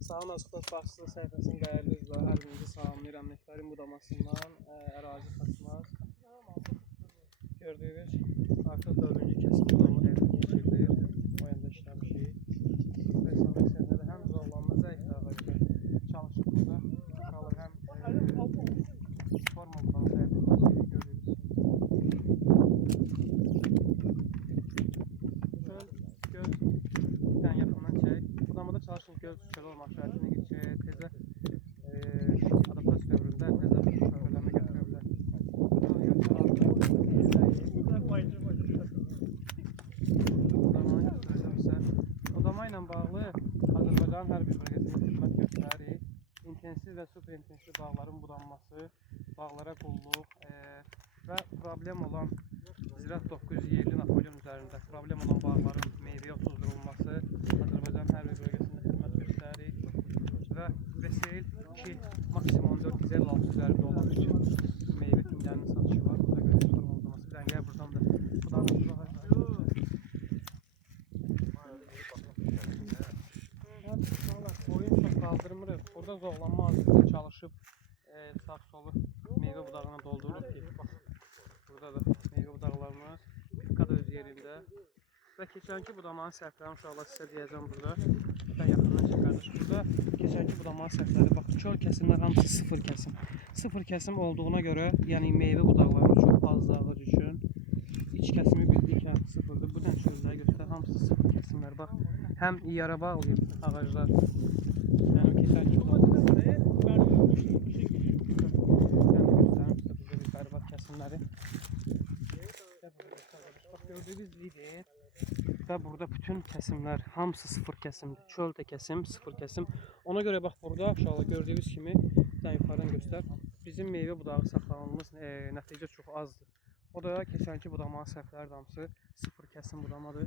Sağın Açıqlıq Baxçısı səhifəsinin dəyərli izləyiciləri, hər birinizi salamlayıram. Nektarin budamasından ərazi xəstəmaz. Gördüyünüz artıq 4-cü kəsim budamı həyata keçirdi. O yanda işləmişik. Və son əksəriyyətdə həm zorlanma zəif ağacı çalışıb burada. Uşaqlar həm forma budamı həyata keçirdi. Gördüyünüz kimi. Göz yaxından çək. Budamada çalışın göz çöl olmaq şərtini tezə adaptasiya dövründə tezə fövqələrə götürə bilər. Budama ilə bağlı Azərbaycanın hər bir bölgəsində xidmət göstəririk. İntensiv və superintensiv bağların budanması, bağlara qulluq və problem olan Ziraat 907 Napolyon üzərində problem olan bağların meyvəyə otuzdurulması Azərbaycanın hər bir bölgəsində xidmət göstəririk və Vesel 2 maksimum 456 üzərində olan üçün meyvə timlərinin satışı var. Burada görüyoruz forma budaması. Bir dəqiqə buradan da oyun çox qaldırmırıq. Burada zoğlanma azlıqda çalışıb sağ solu meyvə budağına doldururuq ki, burada da meyvə budaqlarımız da öz yerində. Və keçənki budamanın səhvlərini uşaqlar sizə deyəcəm burada. Ben yaxından çək qardaş. Burada keçənki budamanın səhvləri, bax, çöl kəsimlər hamısı sıfır kəsim. Sıfır kəsim olduğuna görə, yəni meyvə budaqları çox az ağac üçün iç kəsimi bildikən sıfırdır. Bu da çölləri göstər, hamısı sıfır kəsimlər. Bax, həm yara bağlayıb ağaclar. Yəni keçənki budamanın bərbad kəsimləri. Bax, gördüyünüz lider və burada bütün kəsimlər hamısı sıfır kəsimdir. Çöl də kəsim, sıfır kəsim. Ona görə bax, burada uşaqlar gördüyünüz kimi yuxarıdan göstər. Bizim meyvə budağı saxlanılmış nəticə çox azdır. O da keçənki budamanın səhvləri hamısı sıfır kəsim budamadır.